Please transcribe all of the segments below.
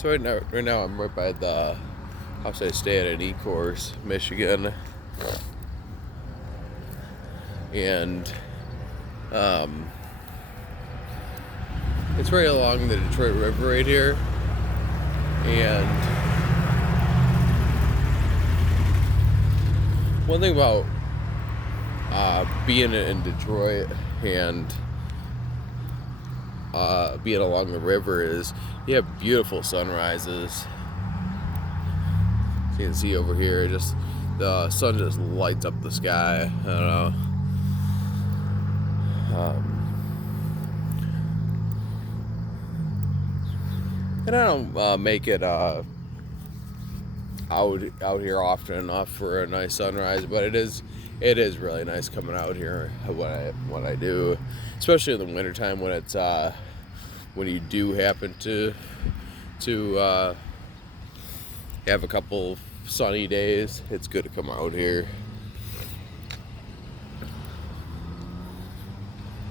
So right now I'm right by the house I stay at in Ecorse, Michigan, and um, it's right along the Detroit River right here. And one thing about being in Detroit and being along the river is you have beautiful sunrises. You can see over here, just the sun just lights up the sky. I don't know. And I don't make it out here often enough for a nice sunrise, but it is really nice coming out here when I do, especially in the wintertime when it's when you do happen to have a couple sunny days. It's good to come out here.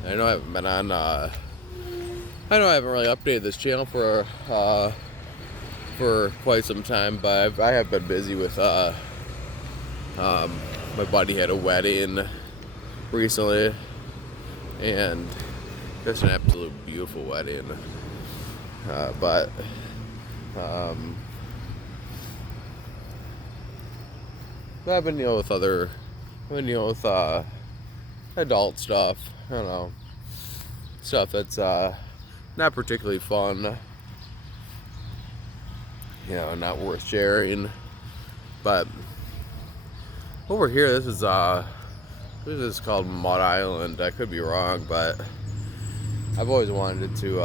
I know I haven't been on. I know I haven't really updated this channel for quite some time, but I have been busy with my buddy had a wedding recently, and just an absolute beautiful wedding. But I've been with with adult stuff. I don't know, stuff that's not particularly fun. Not worth sharing. But over here, this is called Mud Island. I could be wrong, but I've always wanted to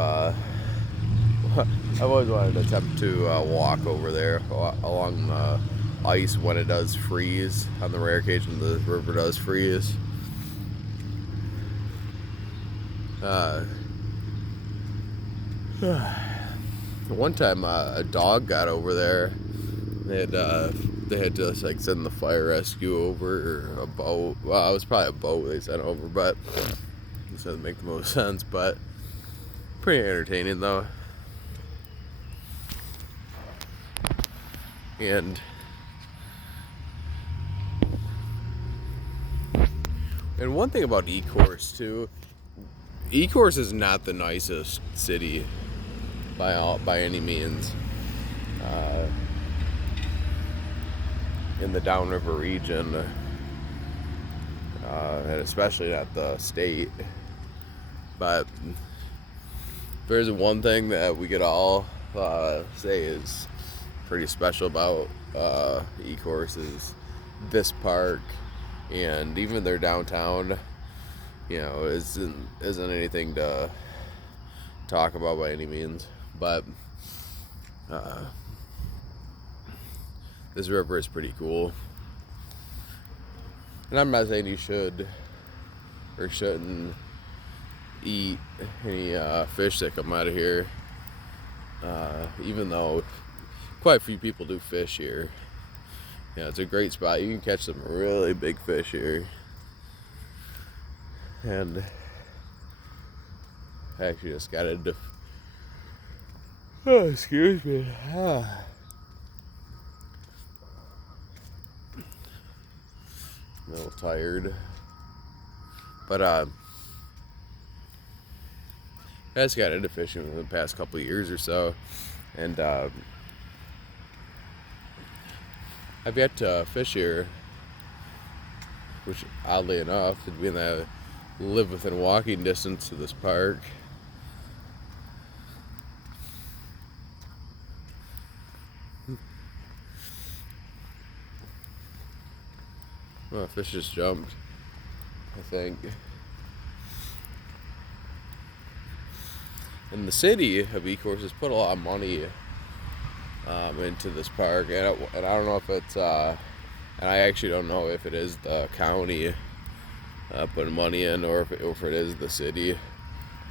attempt to walk over there along ice when it does freeze. On the rare occasion the river does freeze. One time a dog got over there. They had to send the fire rescue over, or a boat. Well, it was probably a boat they sent over, but it doesn't make the most sense. But pretty entertaining though. And one thing about Ecorse too, Ecorse is not the nicest city by any means. In the downriver region, and especially not the state. But there's one thing that we could all say is pretty special about Ecorse is this park, and even their downtown, isn't anything to talk about by any means. But this river is pretty cool. And I'm not saying you should or shouldn't eat any fish that come out of here, even though quite a few people do fish here. It's a great spot. You can catch some really big fish here. And I actually just got into... Oh, excuse me. I'm a little tired. But I just got into fishing in the past couple of years or so. And I've yet to fish here, which oddly enough, being that I live within walking distance to this park. Well, fish just jumped, I think. And the city of Ecorse has put a lot of money into this park, and I don't know if it's, and I actually don't know if it is the county putting money in, or if it is the city. I'm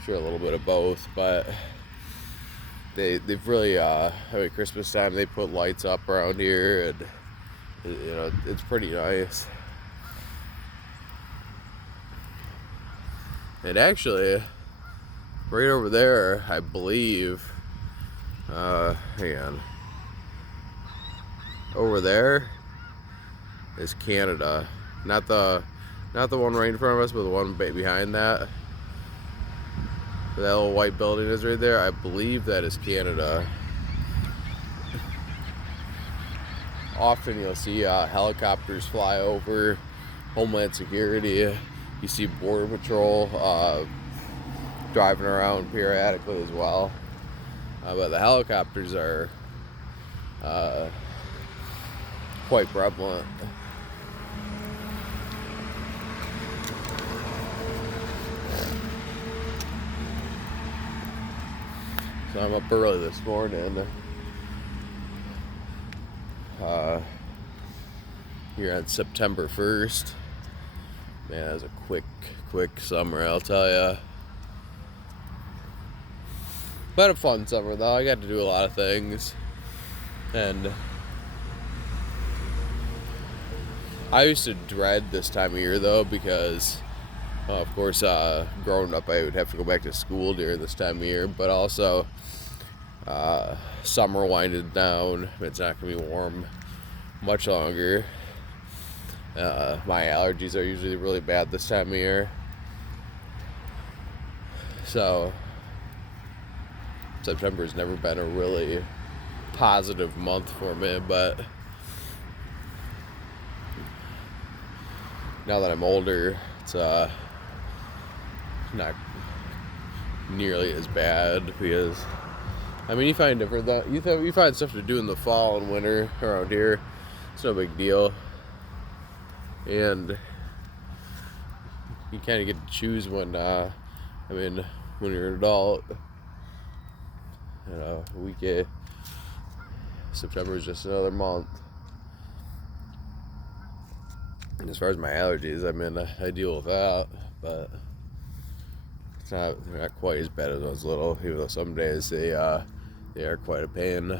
sure a little bit of both, but they've really, Christmas time they put lights up around here, and it's pretty nice. And actually, right over there, I believe, Hang on. Over there is Canada. Not the one right in front of us, but the one behind that. That little white building is right there. I believe that is Canada. Often you'll see helicopters fly over, Homeland Security. You see Border Patrol driving around periodically as well. But the helicopters are quite prevalent. So I'm up early this morning. Here on September 1st. Man, that was a quick summer, I'll tell ya. But a fun summer though. I got to do a lot of things. And I used to dread this time of year though, because of course growing up I would have to go back to school during this time of year, but also summer winded down. It's not gonna be warm much longer. My allergies are usually really bad this time of year, so September's never been a really positive month for me. But now that I'm older, it's not nearly as bad, because I mean, you find you find stuff to do in the fall and winter around here. It's no big deal, and you kind of get to choose when when you're an adult. September is just another month. And as far as my allergies, I mean, I deal with that, but they're not quite as bad as when I was little, even though some days they are quite a pain.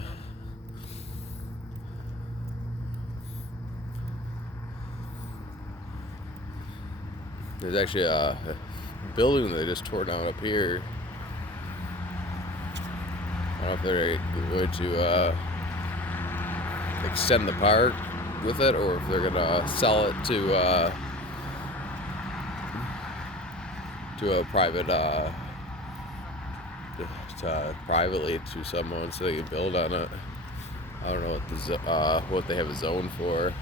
There's actually a building that they just tore down up here. I don't know if they're going to extend the park with it, or if they're going to sell it to a private, privately to someone so they can build on it. I don't know what they have a zone for.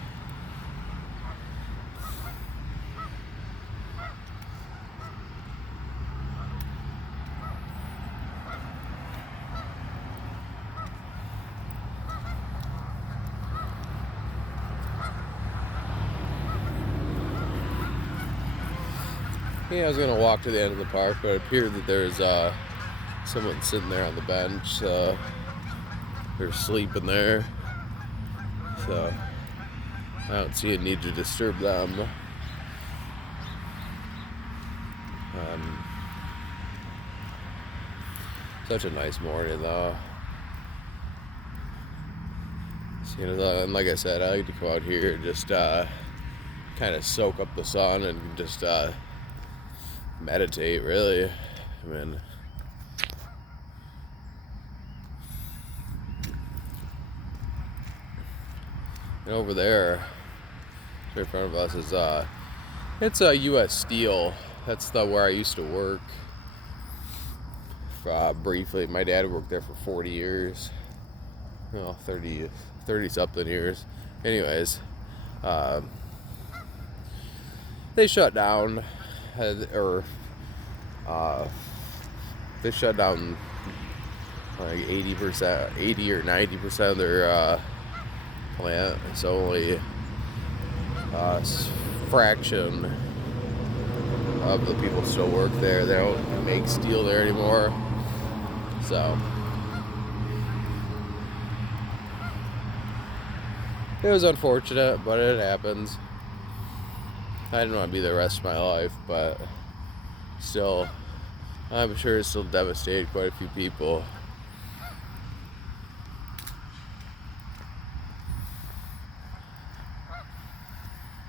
Yeah, I was gonna walk to the end of the park, but it appeared that there's someone sitting there on the bench. They're sleeping there, so I don't see a need to disturb them. Such a nice morning though. So, and like I said, I like to come out here and just kind of soak up the sun and just meditate, really. I mean, and over there right in front of us is it's a U.S. Steel. That's where I used to work briefly. My dad worked there for 40 years. Well, 30 something years. Anyways, they shut down. They shut down like 80 or 90% of their plant. It's only a fraction of the people still work there. They don't make steel there anymore. So it was unfortunate, but it happens. I didn't want to be there the rest of my life, but still, I'm sure it still devastated quite a few people.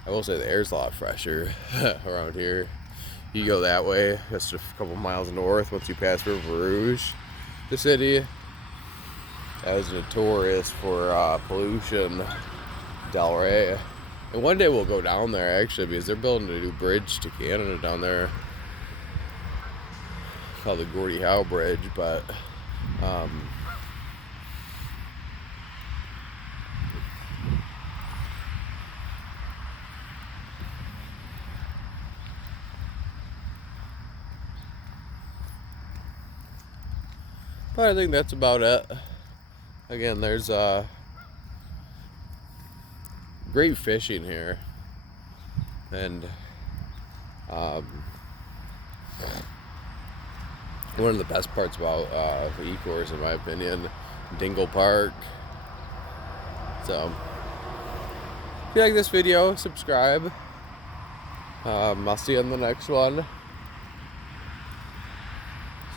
I will say the air's a lot fresher around here. You go that way, just a couple miles north, once you pass River Rouge, the city, as notorious for pollution, Delray. And one day we'll go down there, actually, because they're building a new bridge to Canada down there called the Gordie Howe Bridge. But I think that's about it. Again, there's great fishing here, and one of the best parts about Ecorse, in my opinion, Dingle Park. So, if you like this video, subscribe. I'll see you on the next one.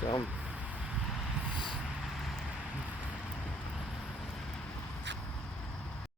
So.